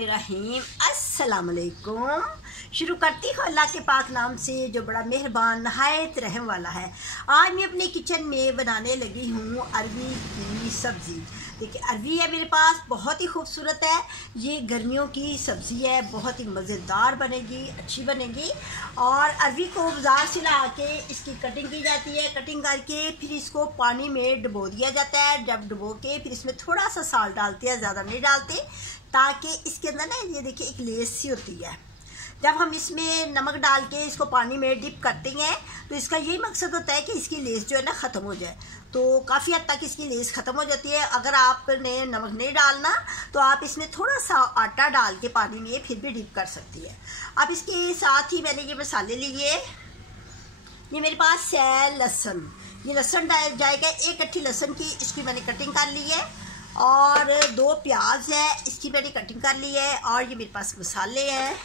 बिस्मिल्लाहिर्रहमानिर्रहीम। अस्सलाम वालेकुम। शुरू करती हूँ अल्लाह के पाक नाम से जो बड़ा मेहरबान नहायत रहम वाला है। आज मैं अपने किचन में बनाने लगी हूँ अरवी की सब्ज़ी। देखिए अरवी है मेरे पास, बहुत ही खूबसूरत है। ये गर्मियों की सब्ज़ी है, बहुत ही मज़ेदार बनेगी, अच्छी बनेगी। और अरवी को बाज़ार से ला के इसकी कटिंग की जाती है। कटिंग करके फिर इसको पानी में डुबो दिया जाता है। जब डुबो के फिर इसमें थोड़ा सा साल्ट डालते हैं, ज़्यादा नहीं डालते, ताकि इसके अंदर ना ये देखिए एक लेस सी होती है। जब हम इसमें नमक डाल के इसको पानी में डिप करते हैं तो इसका यही मकसद होता है कि इसकी लेस जो है ना ख़त्म हो जाए। तो काफ़ी हद तक इसकी लेस ख़त्म हो जाती है। अगर आपने नमक नहीं डालना तो आप इसमें थोड़ा सा आटा डाल के पानी में फिर भी डिप कर सकती है। अब इसके साथ ही मैंने ये मसाले लिए। ये मेरे पास है लहसुन, ये लहसुन डाल जाएगा। एक कट्ठी लहसुन की इसकी मैंने कटिंग कर ली है। और 2 प्याज है, इसकी मैंने कटिंग कर ली है। और ये मेरे पास मसाले हैं।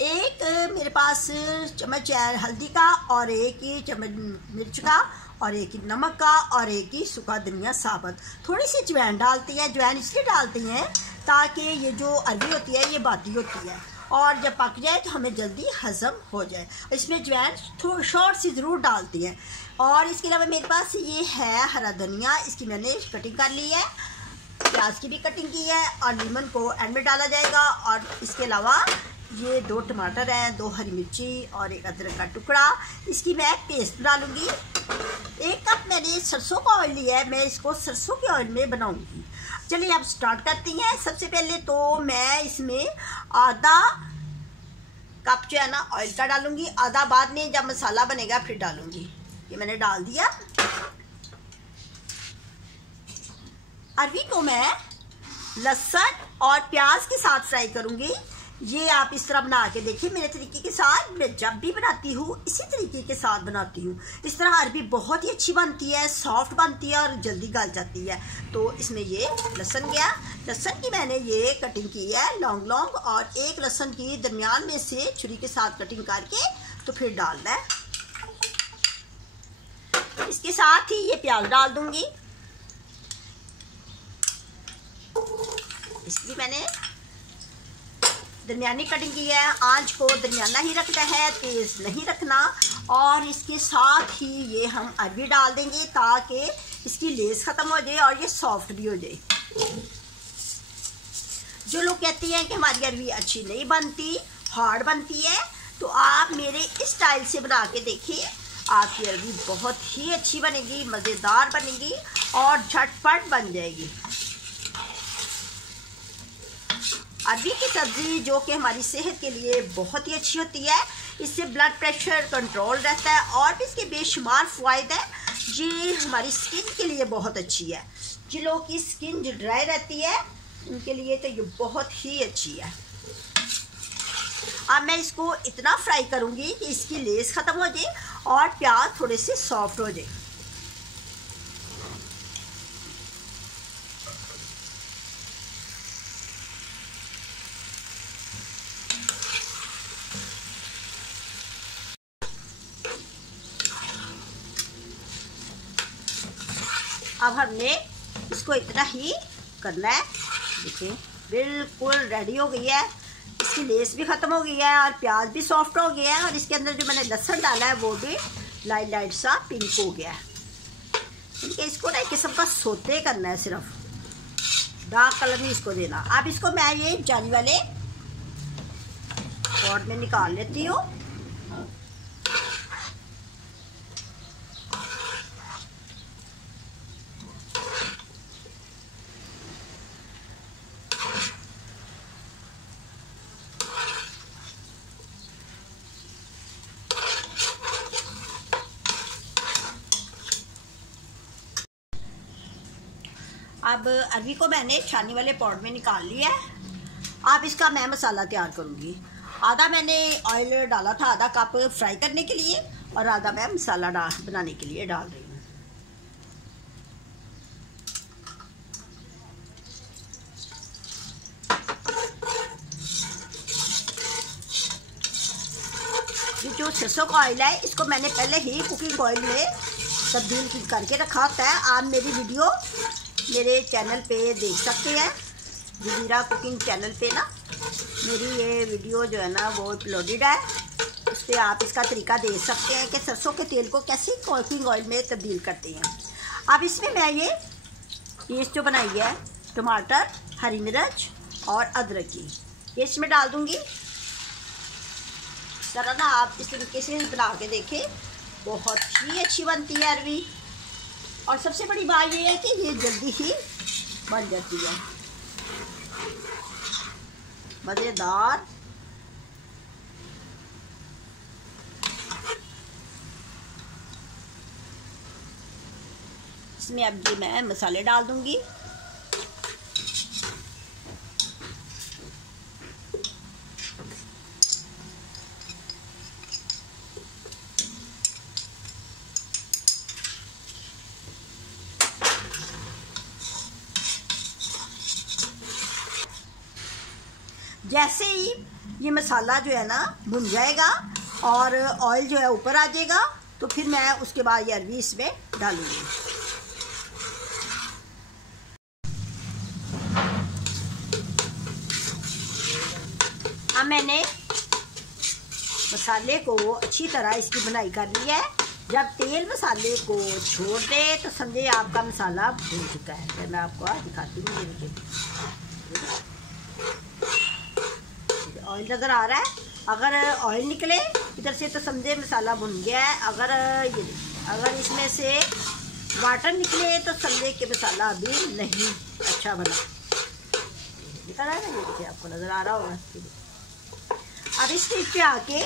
एक मेरे पास चम्मच है हल्दी का, और एक ही चम्मच मिर्च का, और एक ही नमक का, और एक ही सूखा धनिया साबुत। थोड़ी सी अजवाइन डालती हैं। अजवाइन इसलिए डालती हैं ताकि ये जो अरवी होती है ये बाती होती है, और जब पक जाए तो हमें जल्दी हज़म हो जाए। इसमें अजवाइन शॉर्ट सी ज़रूर डालती हैं। और इसके अलावा मेरे पास ये है हरा धनिया, इसकी मैंने कटिंग कर ली है। प्याज की भी कटिंग की है, और लीमन को एंड में डाला जाएगा। और इसके अलावा ये 2 टमाटर हैं, 2 हरी मिर्ची, और 1 अदरक का टुकड़ा। इसकी मैं पेस्ट डालूंगी। 1 कप मैंने सरसों का ऑयल लिया है, मैं इसको सरसों के ऑयल में बनाऊंगी। चलिए अब स्टार्ट करती हैं। सबसे पहले तो मैं इसमें आधा कप जो है ना ऑयल का डालूंगी, आधा बाद में जब मसाला बनेगा फिर डालूंगी। ये मैंने डाल दिया। अरवी को मैं लहसुन और प्याज के साथ फ्राई करूंगी। ये आप इस तरह बना के देखिए मेरे तरीके के साथ। मैं जब भी बनाती हूँ इसी तरीके के साथ बनाती हूँ। इस तरह अरवी बहुत ही अच्छी बनती है, सॉफ्ट बनती है, और जल्दी गल जाती है। तो इसमें ये लहसुन गया। लहसुन की मैंने ये कटिंग की है लॉन्ग लॉन्ग, और एक लहसुन की दरमियान में से छुरी के साथ कटिंग करके तो फिर डालना है। इसके साथ ही ये प्याज डाल दूंगी। इसकी मैंने दरमियानी कटिंग की है। आंच को दरमियाना ही रखना है, तेज़ नहीं रखना। और इसके साथ ही ये हम अरवी डाल देंगे ताकि इसकी लेस ख़त्म हो जाए और ये सॉफ्ट भी हो जाए। जो लोग कहते हैं कि हमारी अरवी अच्छी नहीं बनती, हार्ड बनती है, तो आप मेरे इस स्टाइल से बना के देखिए। आपकी अरवी बहुत ही अच्छी बनेगी, मज़ेदार बनेगी, और झटपट बन जाएगी। अरवी की सब्ज़ी जो कि हमारी सेहत के लिए बहुत ही अच्छी होती है। इससे ब्लड प्रेशर कंट्रोल रहता है, और भी इसके बेशुमार फ़ायदे हैं। ये हमारी स्किन के लिए बहुत अच्छी है। जिन लोगों की स्किन जो ड्राई रहती है उनके लिए तो ये बहुत ही अच्छी है। अब मैं इसको इतना फ्राई करूँगी कि इसकी लेस ख़त्म हो जाए और प्याज थोड़े से सॉफ्ट हो जाए। अब हमने इसको इतना ही करना है। देखिए बिल्कुल रेडी हो गई है। इसकी लेस भी ख़त्म हो गई है, और प्याज भी सॉफ्ट हो गया है, और इसके अंदर जो मैंने लहसुन डाला है वो भी लाइट लाइट सा पिंक हो गया है। ठीक है, इसको ना एक किस्म का सोते करना है, सिर्फ डार्क कलर नहीं इसको देना। अब इसको मैं ये जाली वाले पॉट में निकाल लेती हूँ। अब अरवी को मैंने छानी वाले पॉट में निकाल लिया है। अब इसका मैं मसाला तैयार करूँगी। आधा मैंने ऑयल डाला था, आधा कप फ्राई करने के लिए, और आधा मैं मसाला बनाने के लिए डाल रही हूँ। ये जो सरसों का ऑयल है इसको मैंने पहले ही कुकिंग ऑयल में तब्दील करके रखा होता है। आप मेरी वीडियो मेरे चैनल पे देख सकते हैं, जजीरा कुकिंग चैनल पे ना मेरी ये वीडियो जो है ना वो अपलोडेड है। उस पर आप इसका तरीका देख सकते हैं कि सरसों के तेल को कैसे कुकिंग ऑयल में तब्दील करते हैं। अब इसमें मैं ये पेस्ट जो बनाई है टमाटर, हरी मिर्च और अदरक की, ये इसमें डाल दूँगी। ज़रा ना आप इस तरीके से बना के देखें, बहुत ही अच्छी बनती है अरवी। और सबसे बड़ी बात ये है कि ये जल्दी ही बन जाती है, मज़ेदार। इसमें अब जी मैं मसाले डाल दूंगी। जैसे ही ये मसाला जो है ना भुन जाएगा और ऑयल जो है ऊपर आ जाएगा, तो फिर मैं उसके बाद ये अरवी इसमें डालूंगी। अब मैंने मसाले को अच्छी तरह इसकी बुनाई कर ली है। जब तेल मसाले को छोड़ दे तो समझे आपका मसाला भुन चुका है। मैं आपको दिखाती हूँ, ऑयल नज़र आ रहा है। अगर ऑयल निकले इधर से तो समझे मसाला भुन गया है। अगर इसमें से वाटर निकले तो समझे कि मसाला अभी नहीं अच्छा बना। दिखा रहा है ना, ये देखिए, आपको नज़र आ रहा होगा। अब इस स्टेज पे आके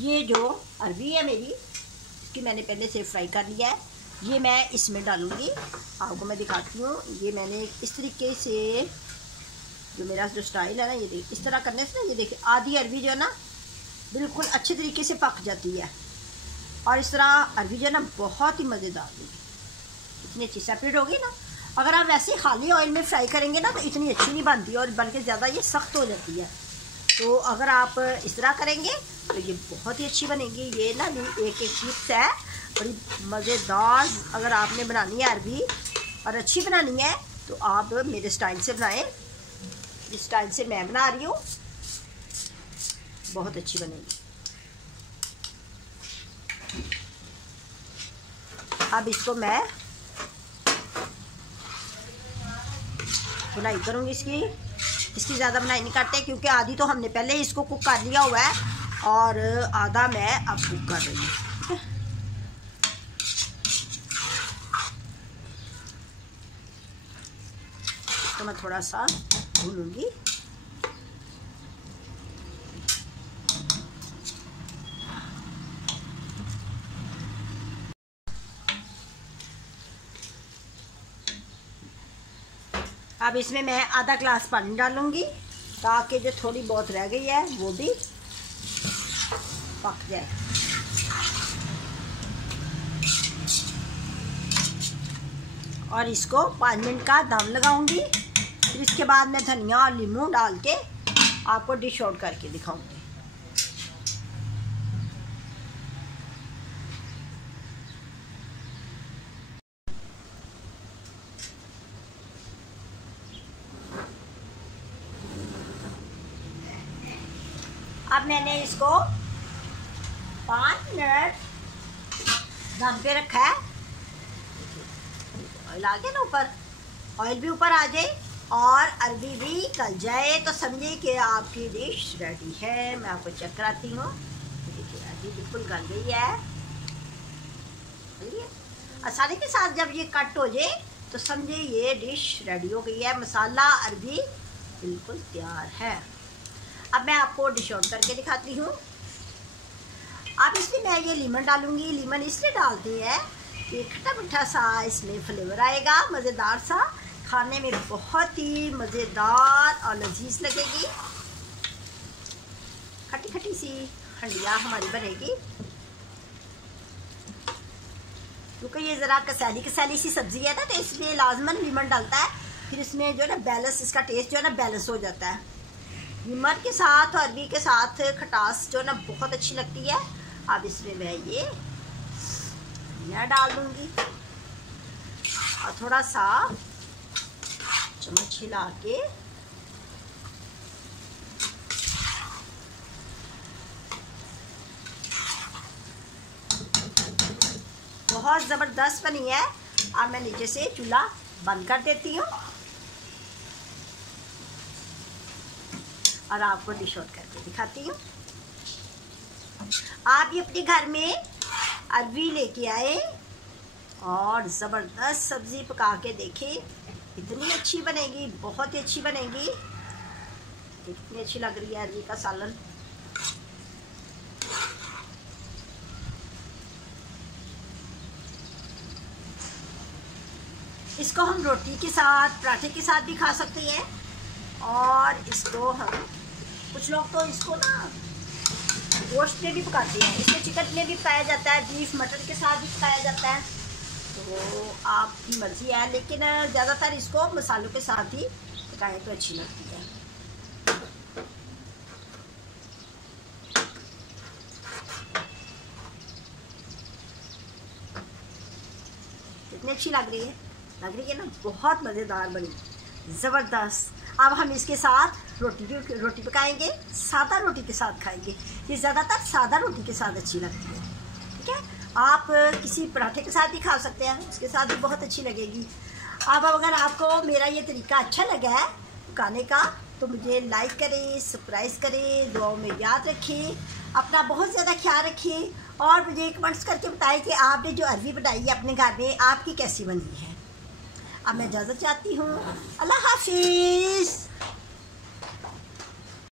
ये जो अरवी है मेरी, इसकी मैंने पहले से फ्राई कर लिया है, ये मैं इसमें डालूँगी। आपको मैं दिखाती हूँ। ये मैंने इस तरीके से, जो मेरा जो स्टाइल है ना, ये देखिए, इस तरह करने से ना ये देखिए आधी अरवी जो है ना बिल्कुल अच्छे तरीके से पक जाती है। और इस तरह अरवी जो है ना बहुत ही मज़ेदार होगी, इतनी अच्छी सेपरेट होगी ना। अगर आप वैसे खाली ऑयल में फ्राई करेंगे ना तो इतनी अच्छी नहीं बनती और बल्कि ज़्यादा ये सख्त हो जाती है। तो अगर आप इस तरह करेंगे तो ये बहुत ही अच्छी बनेगी। ये ना एक टिप्स है बड़ी मज़ेदार। अगर आपने बनानी है अरवी और अच्छी बनानी है तो आप मेरे स्टाइल से बनाएं, जिस स्टाइल से मैं बना रही हूँ, बहुत अच्छी बनेगी। अब इसको मैं बुनाई करूँगी इसकी ज़्यादा बुनाई नहीं करते क्योंकि आधी तो हमने पहले इसको कुक कर लिया हुआ है और आधा मैं अब कुक कर रही हूँ। तो मैं थोड़ा सा भूनूंगी। अब इसमें मैं आधा ग्लास पानी डालूंगी ताकि जो थोड़ी बहुत रह गई है वो भी पक जाए। और इसको 5 मिनट का दम लगाऊंगी। फिर इसके बाद मैं धनिया और नींबू डाल के आपको डिश आउट करके दिखाऊंगी। अब मैंने इसको 5 मिनट दम पे रखा है। ऑयल आ गया ना ऊपर, ऑयल भी ऊपर आ जाए और अरबी भी गल जाए तो समझिए कि आपकी डिश रेडी है। मैं आपको चेक कराती हूँ। देखिए अरबी बिल्कुल गल गई है। आसानी के साथ जब ये कट हो जाए तो समझिए ये डिश रेडी हो गई है। मसाला अरबी बिल्कुल तैयार है। अब मैं आपको डिश आउट करके दिखाती हूँ। अब इसमें मैं ये लीमन डालूंगी। लीमन इसलिए डालती है कि खट्टा मीठा सा इसमें फ्लेवर आएगा, मज़ेदार सा, खाने में बहुत ही मज़ेदार और लजीज लगेगी। खट्टी खट्टी सी हंडिया हमारी बनेगी क्योंकि ये ज़रा कसैली सी सब्ज़ी है ना, तो इसलिए लाजमन लीमन डालता है। फिर इसमें जो है ना बैलेंस, इसका टेस्ट जो है ना बैलेंस हो जाता है। लीमन के साथ और अरबी के साथ खटास जो है ना बहुत अच्छी लगती है। अब इसमें मैं ये धनिया डाल दूंगी। और थोड़ा सा चम्मच हिला के बहुत ज़बरदस्त बनी है। अब मैं नीचे से चूल्हा बंद कर देती हूँ और आपको डिश आउट करके दिखाती हूँ। आप ये अपने घर में अरवी लेके आए और ज़बरदस्त सब्ज़ी पका के देखें, इतनी अच्छी बनेगी, बहुत ही अच्छी बनेगी। कितनी अच्छी लग रही है अरवी का सालन। इसको हम रोटी के साथ, पराठे के साथ भी खा सकते हैं और इसको हम, कुछ लोग तो इसको ना गोश्त में भी पकाते हैं, इसको चिकन में भी पकाया जाता है, बीफ मटन के साथ भी पकाया जाता है, तो आपकी मर्ज़ी है। लेकिन ज़्यादातर इसको मसालों के साथ ही पकाएं तो अच्छी लगती है। कितनी अच्छी लग रही है ना, बहुत मज़ेदार बनी, ज़बरदस्त। अब हम इसके साथ रोटी पकाएंगे, सादा रोटी के साथ खाएंगे। ये ज़्यादातर सादा रोटी के साथ अच्छी लगती है, ठीक है। आप किसी पराठे के साथ भी खा सकते हैं, उसके साथ भी बहुत अच्छी लगेगी। अब अगर आपको मेरा ये तरीका अच्छा लगा है पकाने का तो मुझे लाइक करें, सब्सक्राइब करें, दुआओं में याद रखें, अपना बहुत ज़्यादा ख्याल रखें और मुझे कमेंट्स करके बताएं कि आपने जो अरवी बनाई है अपने घर में आपकी कैसी बनी है। अब मैं इजाज़त चाहती हूँ। अल्लाह हाफिज़।